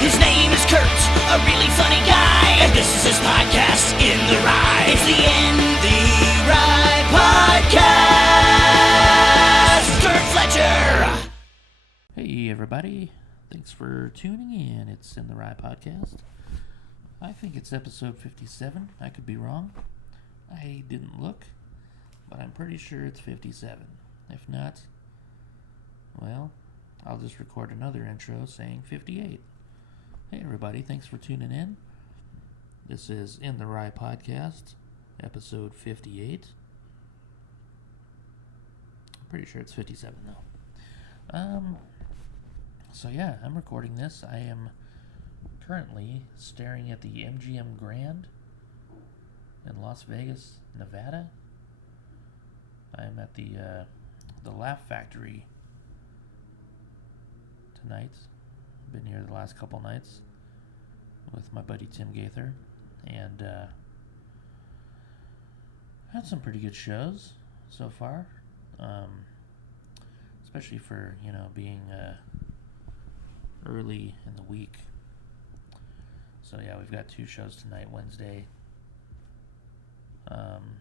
His name is Curt, a really funny guy, and this is his podcast, In the Wry. It's the In the Wry Podcast. Curt Fletcher. Hey everybody, thanks for tuning in. It's In the Wry Podcast. I think it's episode 57. I could be wrong. I didn't look, but I'm pretty sure it's 57. If not, well, I'll just record another intro saying 58. Hey everybody, thanks for tuning in. This is In the Wry Podcast, episode 58. I'm pretty sure it's 57 though. So yeah, I'm recording this. I am currently staring at the MGM Grand in Las Vegas, Nevada. I'm at the Laugh Factory tonight. Been here the last couple nights with my buddy Tim Gaither, and had some pretty good shows so far, especially for being early in the week. So yeah, we've got 2 shows tonight, Wednesday. Then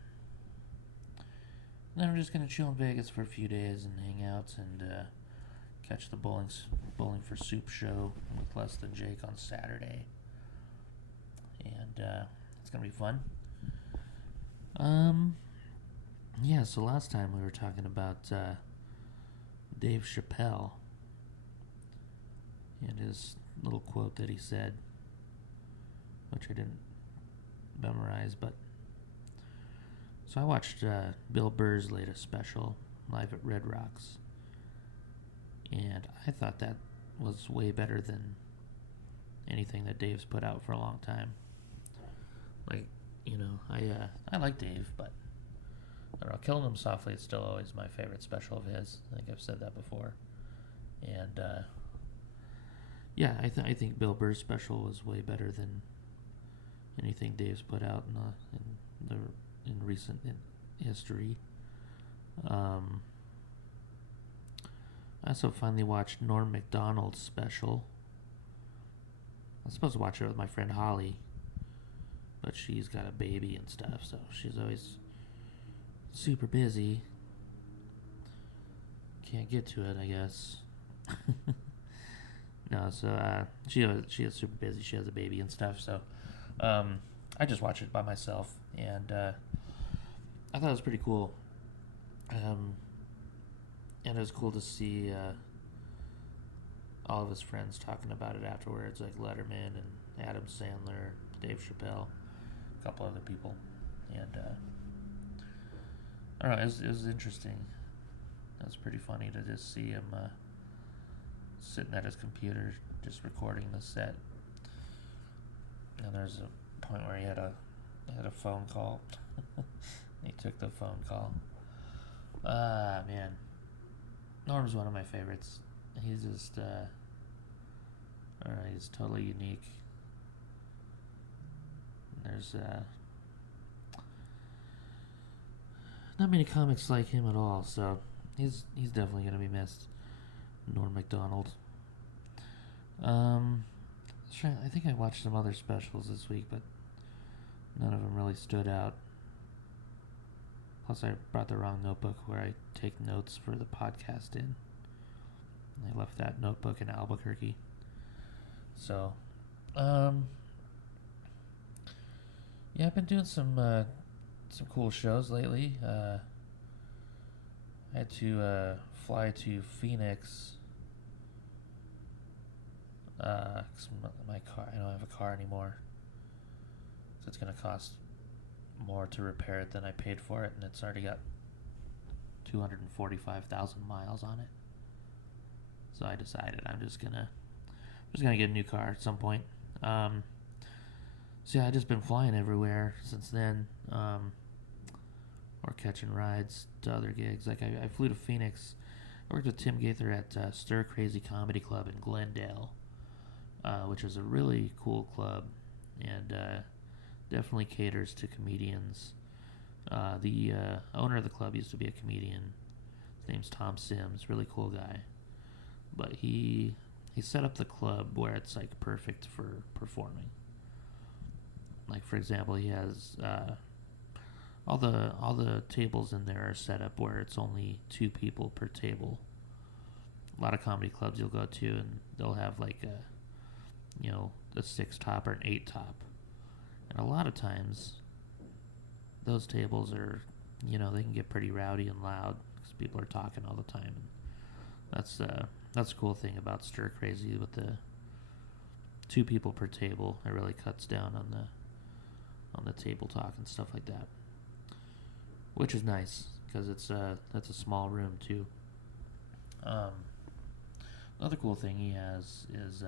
I'm just gonna chill in Vegas for a few days and hang out and catch the Bowling for Soup show with Les and Jake on Saturday, and it's gonna be fun. Yeah. So last time we were talking about Dave Chappelle and his little quote that he said, which I didn't memorize, but so I watched Bill Burr's latest special, Live at Red Rocks, and I thought that was way better than anything that Dave's put out for a long time. Like, I like Dave, but I don't know, Killing Him Softly is still always my favorite special of his. I think I've said that before. And yeah, I think Bill Burr's special was way better than anything Dave's put out in recent history. I also finally watched Norm Macdonald's special. I was supposed to watch it with my friend Holly, but she's got a baby and stuff, so she's always super busy. Can't get to it, I guess. No, so she is super busy. She has a baby and stuff, so I just watched it by myself, and I thought it was pretty cool. And it was cool to see all of his friends talking about it afterwards, like Letterman and Adam Sandler, Dave Chappelle, a couple other people, and I don't know, it was interesting. It was pretty funny to just see him sitting at his computer, just recording the set. And there's a point where he had a phone call. He took the phone call. Man, Norm's one of my favorites. He's just, he's totally unique. There's not many comics like him at all, so he's definitely gonna be missed. Norm Macdonald. I think I watched some other specials this week, but none of them really stood out. Plus, I brought the wrong notebook where I take notes for the podcast in. I left that notebook in Albuquerque. So, yeah, I've been doing some cool shows lately. I had to fly to Phoenix. 'Cause my car, I don't have a car anymore, so it's gonna cost more to repair it than I paid for it, and it's already got 245,000 miles on it. So I decided I'm just gonna get a new car at some point. So yeah, I just been flying everywhere since then, or catching rides to other gigs. Like I flew to Phoenix. I worked with Tim Gaither at Stir Crazy Comedy Club in Glendale, which is a really cool club, and definitely caters to comedians. The owner of the club used to be a comedian. His name's Tom Sims, really cool guy. But he he set up the club where it's like perfect for performing. Like, for example, he has all the tables in there are set up where it's only 2 people per table. A lot of comedy clubs you'll go to, and they'll have like a 6 top or an 8 top, and a lot of times those tables are, they can get pretty rowdy and loud because people are talking all the time. And that's a cool thing about Stir Crazy with the 2 people per table. It really cuts down on the table talk and stuff like that, which is nice because that's a small room too. Another cool thing he has is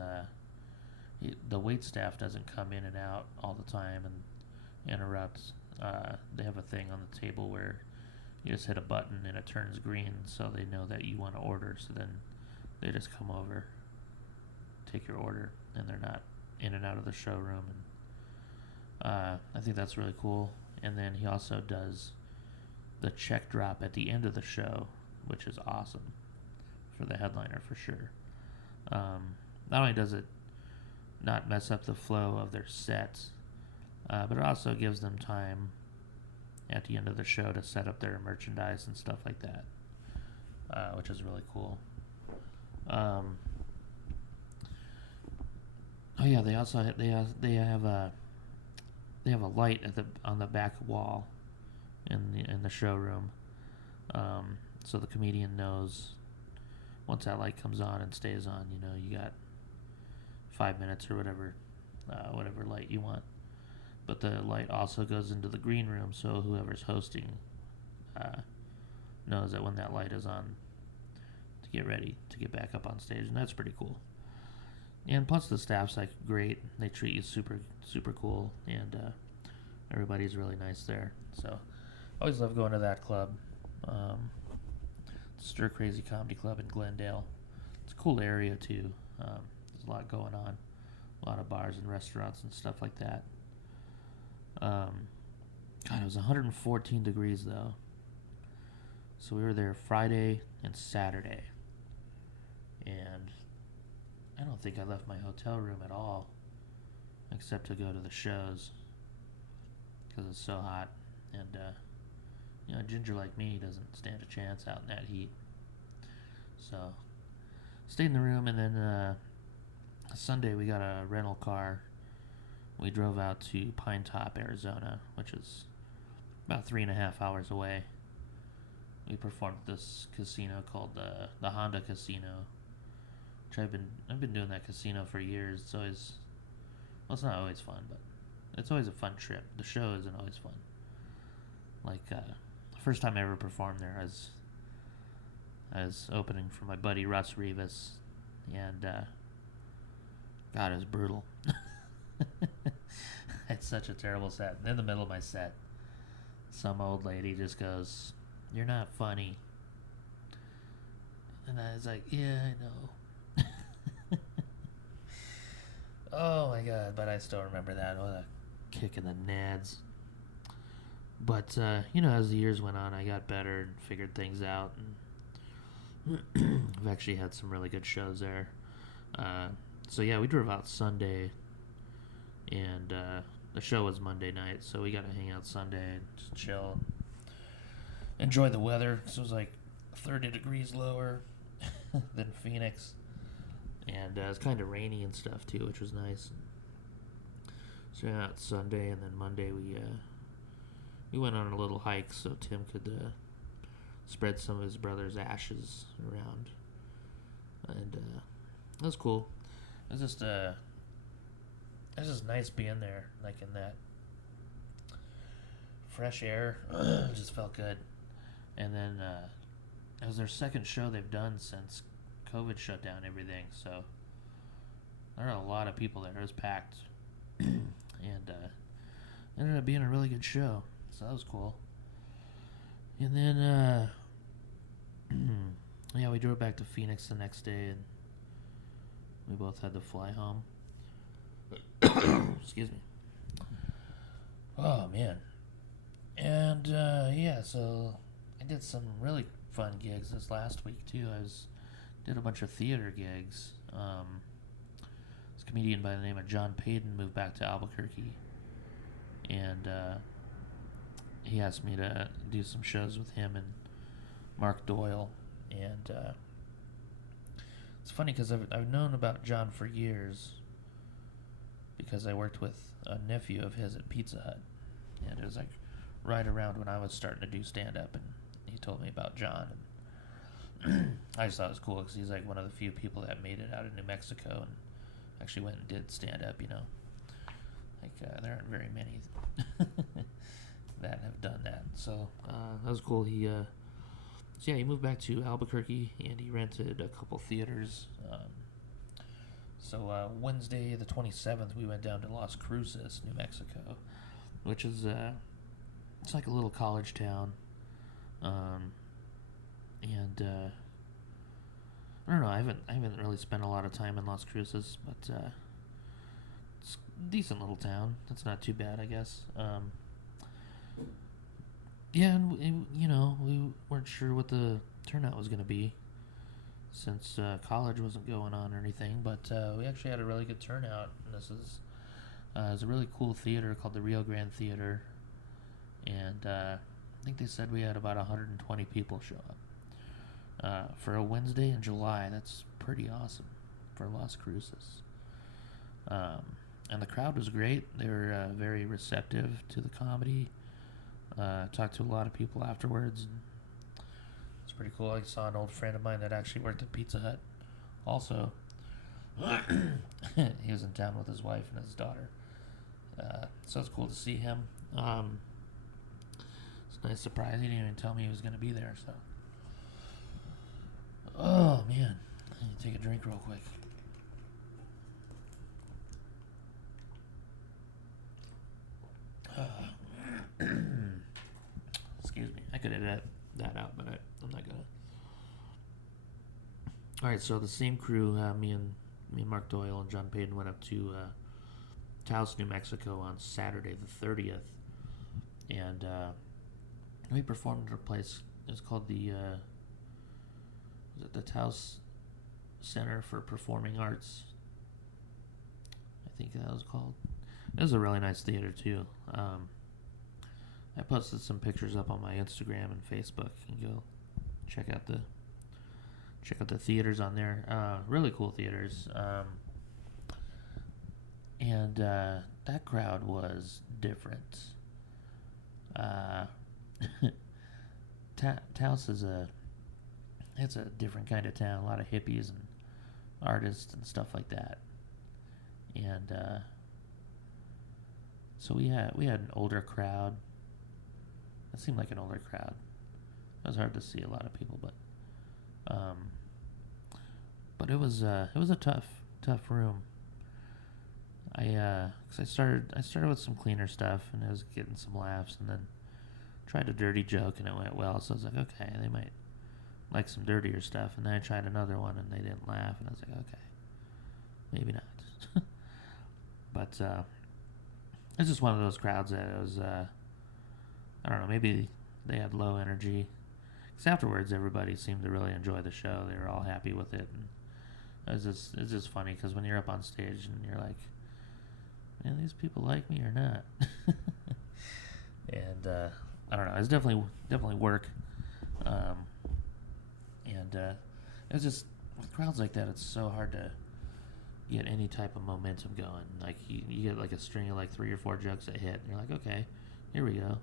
the wait staff doesn't come in and out all the time and interrupt. They have a thing on the table where you just hit a button and it turns green, so they know that you want to order. So then they just come over, take your order, and they're not in and out of the showroom. And I think that's really cool. And then he also does the check drop at the end of the show, which is awesome for the headliner for sure. Not only does it not mess up the flow of their sets, but it also gives them time at the end of the show to set up their merchandise and stuff like that, which is really cool. Oh yeah, they also they have a light on the back wall in the showroom, so the comedian knows once that light comes on and stays on, you got 5 minutes or whatever light you want. But the light also goes into the green room, so whoever's hosting knows that when that light is on, to get ready to get back up on stage, and that's pretty cool. And plus the staff's like great; they treat you super super cool, and everybody's really nice there. So I always love going to that club, Stir Crazy Comedy Club in Glendale. It's a cool area too. There's a lot going on, a lot of bars and restaurants and stuff like that. God, it was 114 degrees though. So we were there Friday and Saturday, and I don't think I left my hotel room at all, except to go to the shows, because it's so hot, and a ginger like me doesn't stand a chance out in that heat. So stayed in the room, and then Sunday we got a rental car. We drove out to Pine Top, Arizona, which is about 3.5 hours away. We performed at this casino called the Honda Casino, which I've been doing that casino for years. It's always, well, it's not always fun, but it's always a fun trip. The show isn't always fun. Like the first time I ever performed there, I was opening for my buddy Russ Rivas, and God, it was brutal. I had such a terrible set. And in the middle of my set, some old lady just goes, "You're not funny." And I was like, "Yeah, I know." Oh my God, but I still remember that. What a kick in the nads. But, as the years went on, I got better and figured things out. And I've actually had some really good shows there. So, yeah, we drove out Sunday, and the show was Monday night, so we got to hang out Sunday and just chill. Enjoy the weather, because it was like 30 degrees lower than Phoenix. And it was kind of rainy and stuff, too, which was nice. So, yeah, it's Sunday, and then Monday we went on a little hike so Tim could spread some of his brother's ashes around. And it was cool. It was just nice being there, like in that fresh air. It just felt good. And then it was their second show they've done since COVID shut down everything. So there were a lot of people there. It was packed. And ended up being a really good show. So that was cool. And then, yeah, we drove back to Phoenix the next day, and we both had to fly home. Excuse me. Oh, man. And, yeah, so I did some really fun gigs this last week, too. Did a bunch of theater gigs. This comedian by the name of John Payton moved back to Albuquerque, and he asked me to do some shows with him and Mark Doyle. And it's funny because I've known about John for years because I worked with a nephew of his at Pizza Hut, and it was like right around when I was starting to do stand-up, and he told me about John, and I just thought it was cool because he's like one of the few people that made it out of New Mexico and actually went and did stand-up, you know. Like, there aren't very many that have done that, so that was cool. He moved back to Albuquerque, and he rented a couple theaters. So Wednesday the 27th, we went down to Las Cruces, New Mexico, which is it's like a little college town, and I don't know. I haven't really spent a lot of time in Las Cruces, but it's a decent little town. It's not too bad, I guess. Yeah, and you know, we weren't sure what the turnout was going to be since college wasn't going on or anything, but we actually had a really good turnout. And this is it's a really cool theater called the Rio Grande Theater, and I think they said we had about 120 people show up for a Wednesday in July. That's pretty awesome for Las Cruces. And the crowd was great. They were very receptive to the comedy. Talked to a lot of people afterwards. It's pretty cool. I saw an old friend of mine that actually worked at Pizza Hut also. He was in town with his wife and his daughter. So it's cool to see him. It's a nice surprise. He didn't even tell me he was going to be there. So, oh man, I need to take a drink real quick. Excuse me. I could edit that out, but I'm not gonna. All right, so the same crew, me and Mark Doyle and John Payton went up to Taos, New Mexico on Saturday the 30th, and we performed at a place. It's called the Taos Center for Performing Arts. I think that was called. It was a really nice theater too. I posted some pictures up on my Instagram and Facebook. You can go check out the theaters on there. Really cool theaters. And that crowd was different. Taos is it's a different kind of town. A lot of hippies and artists and stuff like that. And so we had an older crowd. It seemed like an older crowd. It was hard to see a lot of people, but it was a tough room. Cause I started with some cleaner stuff, and I was getting some laughs, and then tried a dirty joke, and it went well. So I was like, okay, they might like some dirtier stuff. And then I tried another one, and they didn't laugh, and I was like, okay, maybe not. But it's just one of those crowds that was, I don't know, maybe they had low energy. Because afterwards, everybody seemed to really enjoy the show. They were all happy with it. And it's just funny, because when you're up on stage and you're like, man, these people like me or not? And I don't know, it's definitely work. And it's just, with crowds like that, it's so hard to get any type of momentum going. Like, you get like a string of like 3 or 4 jokes that hit, and you're like, okay, here we go.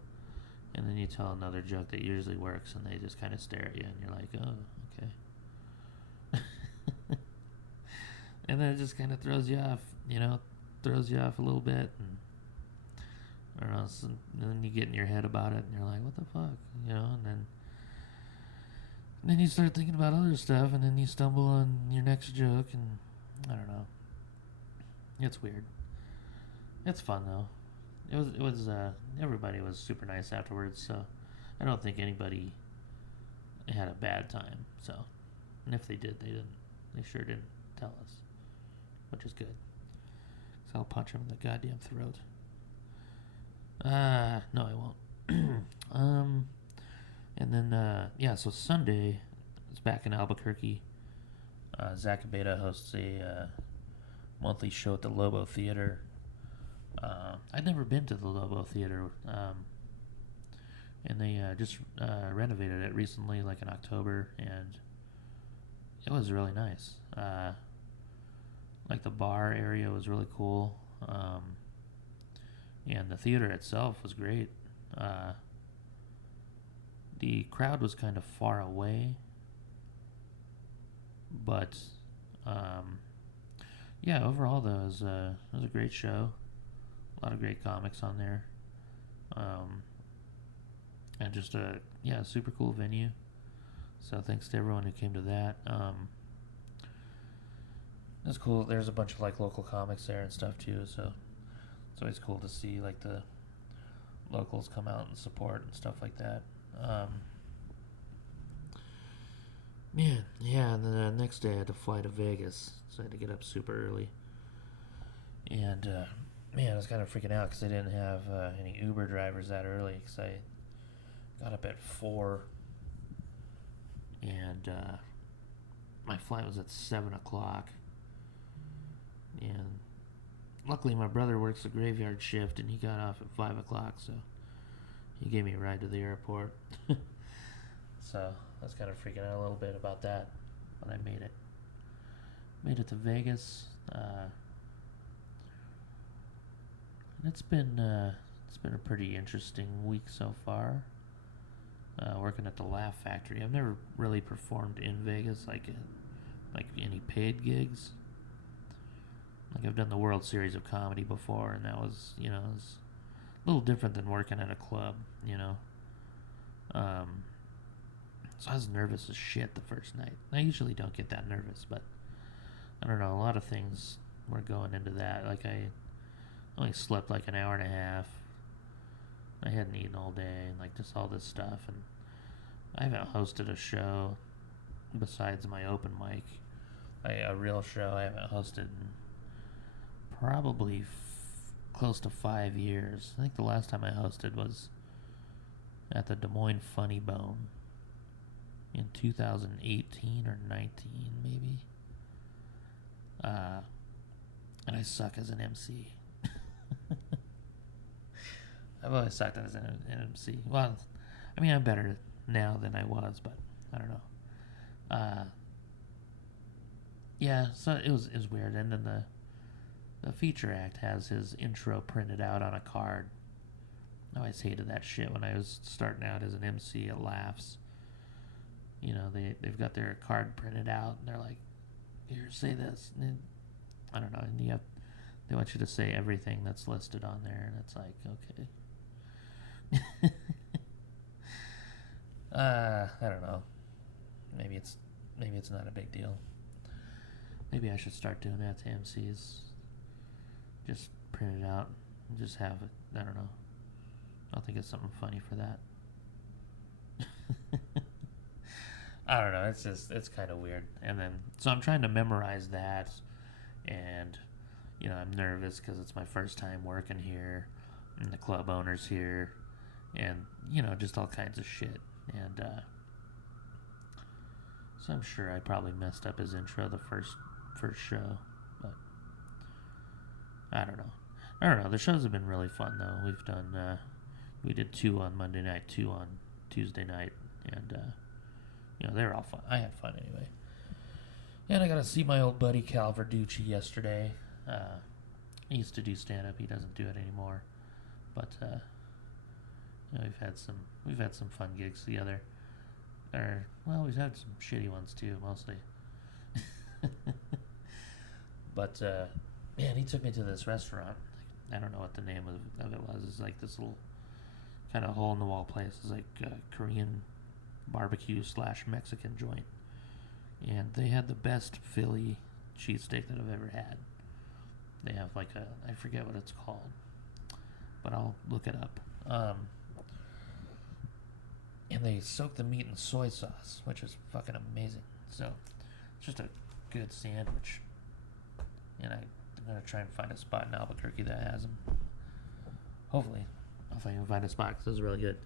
And then you tell another joke that usually works, and they just kind of stare at you, and you're like, oh, okay. And then it just kind of throws you off, throws you off a little bit, and I don't know, and then you get in your head about it, and you're like, what the fuck, and then you start thinking about other stuff, and then you stumble on your next joke, and I don't know. It's weird. It's fun though. It was everybody was super nice afterwards, so I don't think anybody had a bad time. So, and if they did, they sure didn't tell us, which is good. So I'll punch him in the goddamn throat. No, I won't. And then so Sunday, it's back in Albuquerque. Zach Abeda hosts a monthly show at the Lobo Theater. I'd never been to the Lobo Theater, and they just renovated it recently, like in October, and it was really nice. Like the bar area was really cool, and the theater itself was great. The crowd was kind of far away, but yeah, overall though, it was a great show. A lot of great comics on there, and just a super cool venue. So thanks to everyone who came to that. It's cool. There's a bunch of like local comics there and stuff too. So it's always cool to see like the locals come out and support and stuff like that. Man, yeah. And then the next day I had to fly to Vegas, so I had to get up super early. And man, I was kind of freaking out because I didn't have any Uber drivers that early because I got up at 4, and my flight was at 7 o'clock. And luckily my brother works a graveyard shift, and he got off at 5 o'clock, so he gave me a ride to the airport. So I was kind of freaking out a little bit about that, but I made it. Made it to Vegas. And it's been a pretty interesting week so far. Working at the Laugh Factory. I've never really performed in Vegas, like any paid gigs. Like I've done the World Series of Comedy before, and that was, it was a little different than working at a club, So I was nervous as shit the first night. I usually don't get that nervous, but I don't know, a lot of things were going into that. Like I only slept like an hour and a half. I hadn't eaten all day, and like just all this stuff, and I haven't hosted a show besides my open mic. A real show I haven't hosted in probably close to 5 years. I think the last time I hosted was at the Des Moines Funny Bone in 2018 or 19 maybe. And I suck as an MC. I've always sucked as an MC. Well, I mean, I'm better now than I was, but I don't know. Yeah, so it was weird. And then the feature act has his intro printed out on a card. I always hated that shit when I was starting out as an MC at Laughs. They've got their card printed out, and they're like, "Here, say this." And I don't know. And they want you to say everything that's listed on there, and it's like, okay. I don't know. Maybe it's not a big deal. Maybe I should start doing that to MCs. Just print it out and just have it. I don't know. I'll think of something funny for that. I don't know. It's kind of weird. And then, so I'm trying to memorize that, and I'm nervous because it's my first time working here, and the club owner's here, and just all kinds of shit. And so I'm sure I probably messed up his intro the first show, but I don't know. The shows have been really fun though. We've done we did 2 on Monday night, 2 on Tuesday night, and they were all fun. I had fun anyway. And I got to see my old buddy Cal Verducci yesterday. He used to do stand-up. He doesn't do it anymore. But we've had some fun gigs together. We've had some shitty ones too, mostly. But man, he took me to this restaurant. I don't know what the name of it was. It's like this little kind of hole-in-the-wall place. It's like a Korean barbecue / Mexican joint. And they had the best Philly cheesesteak that I've ever had. They have like I forget what it's called, but I'll look it up. And they soak the meat in soy sauce, which is fucking amazing. So it's just a good sandwich. And I'm going to try and find a spot in Albuquerque that has them. Hopefully, if I can find a spot, because it was really good.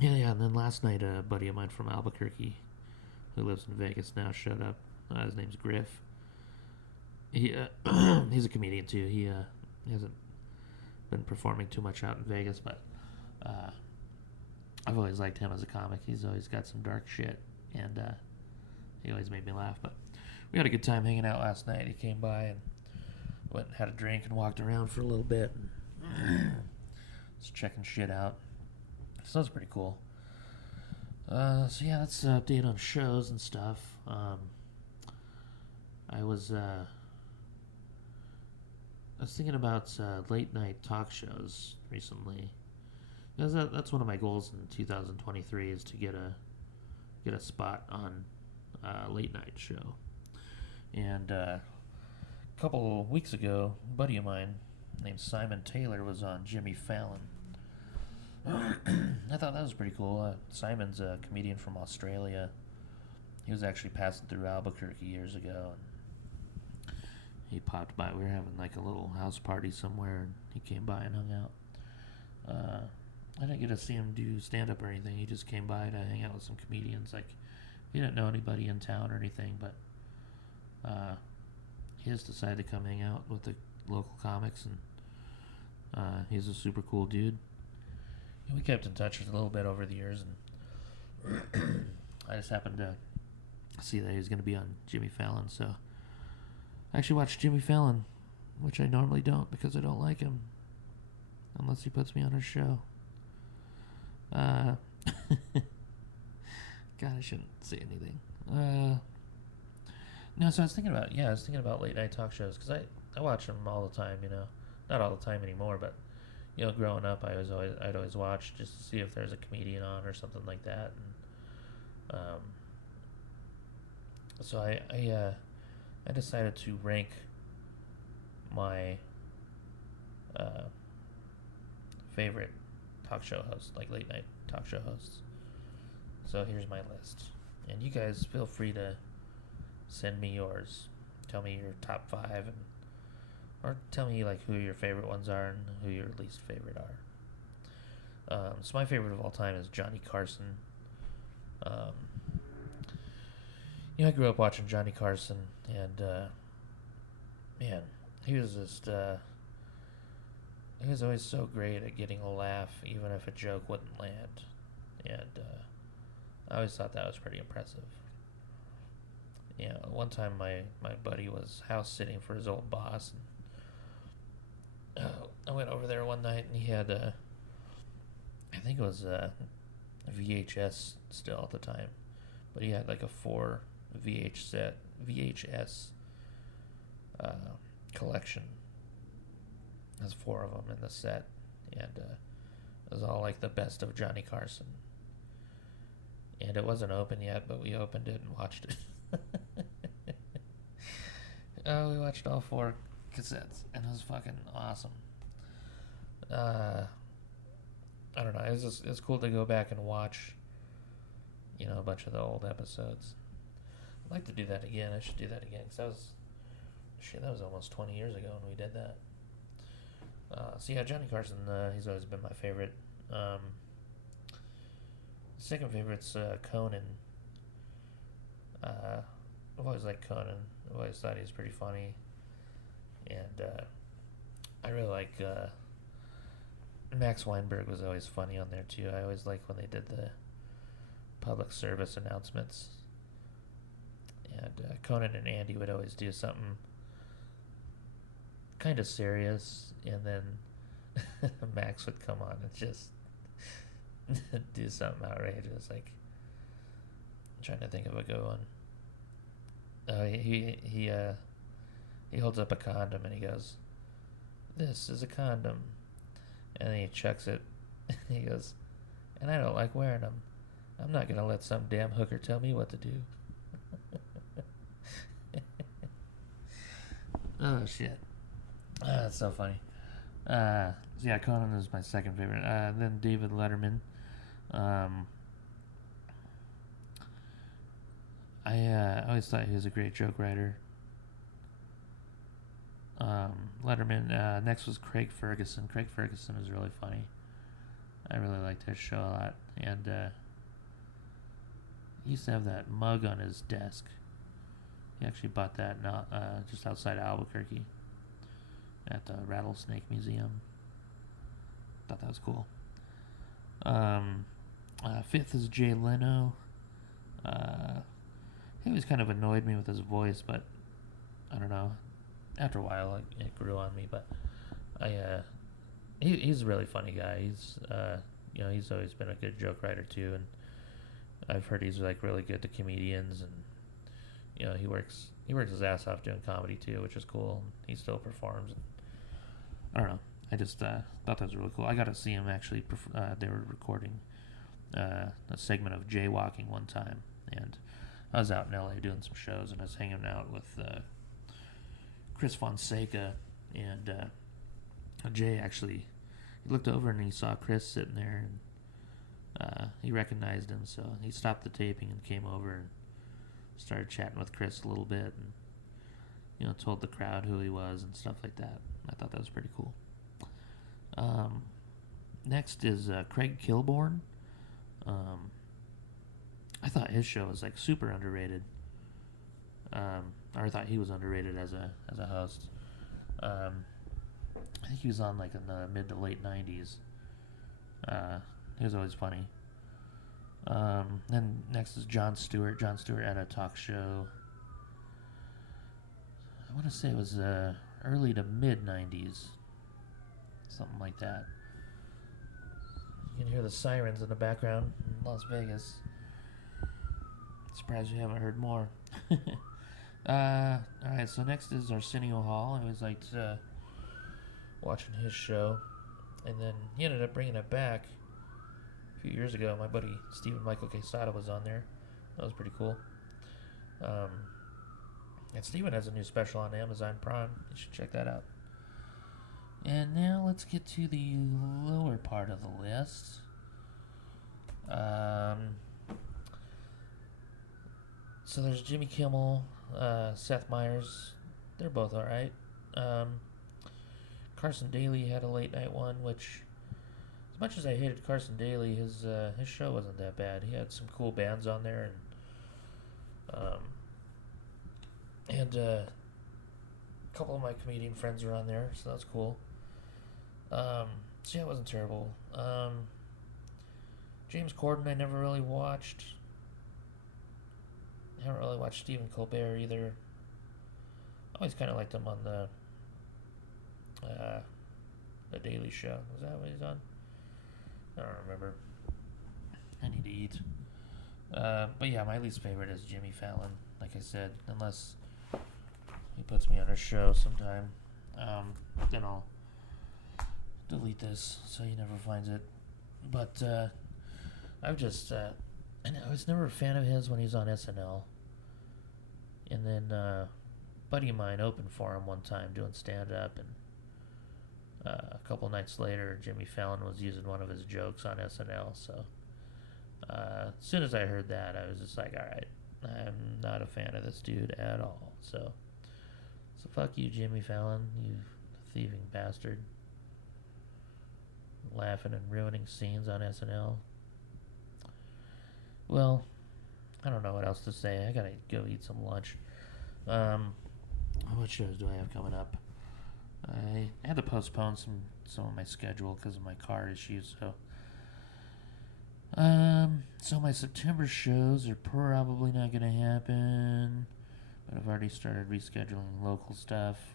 Yeah, and then last night a buddy of mine from Albuquerque who lives in Vegas now, showed up. His name's Griff. He he's a comedian too. He hasn't been performing too much out in Vegas, but I've always liked him as a comic. He's always got some dark shit, and he always made me laugh. But we had a good time hanging out last night. He came by and went and had a drink and walked around for a little bit, and just checking shit out. So that's pretty cool. So yeah, that's an update on shows and stuff. I was thinking about late night talk shows recently. Because that's one of my goals in 2023 is to get a spot on a late night show. And a couple weeks ago, a buddy of mine named Simon Taylor was on Jimmy Fallon. I thought that was pretty cool. Simon's a comedian from Australia. He was actually passing through Albuquerque years ago, and he popped by. We were having like a little house party somewhere, and he came by and hung out. I didn't get to see him do stand-up or anything. He just came by to hang out with some comedians. Like, he didn't know anybody in town or anything, but he just decided to come hang out with the local comics, and he's a super cool dude. And we kept in touch a little bit over the years, and I just happened to see that he was going to be on Jimmy Fallon, so I actually watched Jimmy Fallon, which I normally don't because I don't like him unless he puts me on his show. God, I shouldn't say anything. No, so I was thinking about late night talk shows because I watch them all the time, not all the time anymore, but growing up, I'd always watch just to see if there's a comedian on or something like that, and so I decided to rank my favorite talk show hosts, like late night talk show hosts. So here's my list, and you guys feel free to send me yours. Tell me your top 5, or tell me like who your favorite ones are and who your least favorite are. So my favorite of all time is Johnny Carson. I grew up watching Johnny Carson, and man, he was just he was always so great at getting a laugh, even if a joke wouldn't land, and I always thought that was pretty impressive. One time my buddy was house sitting for his old boss, and I went over there one night, and he had I think it was VHS still at the time, but he had like a 4 VHS collection. There's 4 of them in the set, and it was all like the best of Johnny Carson. And it wasn't open yet, but we opened it and watched it. We watched all 4 cassettes, and it was fucking awesome. I don't know. It's cool to go back and watch, a bunch of the old episodes. I'd like to do that again. I should do that again, because that was almost 20 years ago when we did that. So yeah, Johnny Carson, he's always been my favorite. Second favorite's Conan. I've always liked Conan. I've always thought he was pretty funny. And I really like Max Weinberg was always funny on there too. I always liked when they did the public service announcements. And Conan and Andy would always do something kind of serious, and then Max would come on and just do something outrageous. Like, I'm trying to think of a good one. He holds up a condom and he goes, "This is a condom," and then he chucks it. And he goes, "And I don't like wearing them. I'm not gonna let some damn hooker tell me what to do." Oh shit. That's so funny. Yeah, Conan is my second favorite. Then David Letterman. I always thought he was a great joke writer. Letterman. Next was Craig Ferguson. Craig Ferguson is really funny. I really liked his show a lot. And he used to have that mug on his desk. He actually bought that just outside Albuquerque at the Rattlesnake Museum. Thought that was cool. Fifth is Jay Leno. He always kind of annoyed me with his voice, but I don't know. After a while, it grew on me. But he's a really funny guy. He's always been a good joke writer too, and I've heard he's like really good to comedians, and he works his ass off doing comedy too, which is cool. He still performs. And I don't know. I just thought that was really cool. I got to see him actually. They were recording a segment of jaywalking one time, and I was out in LA doing some shows, and I was hanging out with Chris Fonseca, and Jay actually, he looked over and he saw Chris sitting there, and he recognized him, so he stopped the taping and came over and started chatting with Chris a little bit, and told the crowd who he was and stuff like that. I thought that was pretty cool. Next is Craig Kilbourne. I thought his show was like super underrated. Or I thought he was underrated as a host. I think he was on like in the mid to late 90s. He was always funny. Then next is Jon Stewart. Jon Stewart had a talk show. I want to say it was early to mid 90s. Something like that. You can hear the sirens in the background in Las Vegas. Surprised we haven't heard more. Alright, so next is Arsenio Hall. I always liked watching his show. And then he ended up bringing it back a few years ago. My buddy Stephen Michael Quesada was on there. That was pretty cool. And Stephen has a new special on Amazon Prime. You should check that out. And now let's get to the lower part of the list. So there's Jimmy Kimmel, Seth Meyers. They're both alright. Carson Daly had a late night one, which, as much as I hated Carson Daly, his show wasn't that bad. He had some cool bands on there, and a couple of my comedian friends were on there, so that was cool. So yeah, it wasn't terrible. James Corden I never really watched. I haven't really watched Stephen Colbert either. I always kind of liked him on the Daily Show. Was that what he's on? I don't remember. I need to eat. But yeah, my least favorite is Jimmy Fallon, like I said, unless he puts me on a show sometime. Then I'll delete this so he never finds it. But I've just I was never a fan of his when he was on SNL. And then a buddy of mine opened for him one time doing stand-up, and a couple nights later, Jimmy Fallon was using one of his jokes on SNL. So as soon as I heard that, I was just like, all right, I'm not a fan of this dude at all. So fuck you, Jimmy Fallon, you thieving bastard. Laughing and ruining scenes on SNL. Well, I don't know what else to say. I gotta go eat some lunch. What shows do I have coming up? I had to postpone some of my schedule because of my car issues. So my September shows are probably not gonna happen. But I've already started rescheduling local stuff.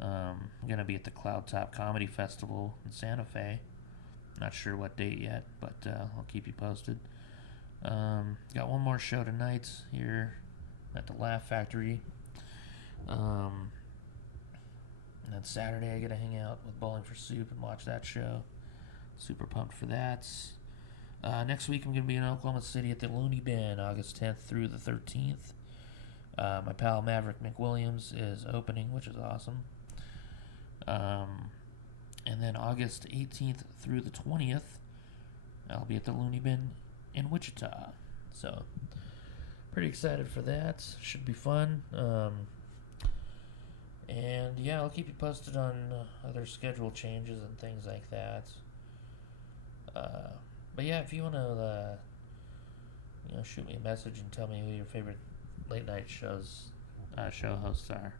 I'm gonna be at the Cloud Top Comedy Festival in Santa Fe. Not sure what date yet, but I'll keep you posted. Got one more show tonight here at the Laugh Factory. And then Saturday I get to hang out with Bowling for Soup and watch that show. Super pumped for that. Next week I'm going to be in Oklahoma City at the Looney Bin, August 10th through the 13th. My pal Maverick McWilliams is opening, which is awesome. And then August 18th through the 20th, I'll be at the Looney Bin in Wichita. So, pretty excited for that. Should be fun. And yeah, I'll keep you posted on other schedule changes and things like that. But yeah, if you want to, shoot me a message and tell me who your favorite late night show hosts are.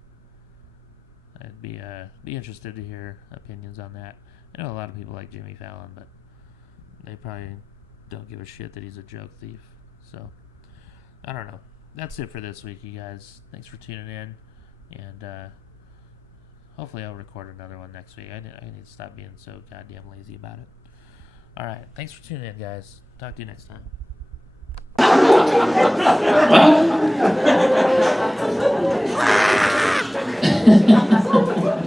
I'd be interested to hear opinions on that. I know a lot of people like Jimmy Fallon, but they probably don't give a shit that he's a joke thief. So, I don't know. That's it for this week, you guys. Thanks for tuning in, and hopefully I'll record another one next week. I need to stop being so goddamn lazy about it. All right. Thanks for tuning in, guys. Talk to you next time. Well,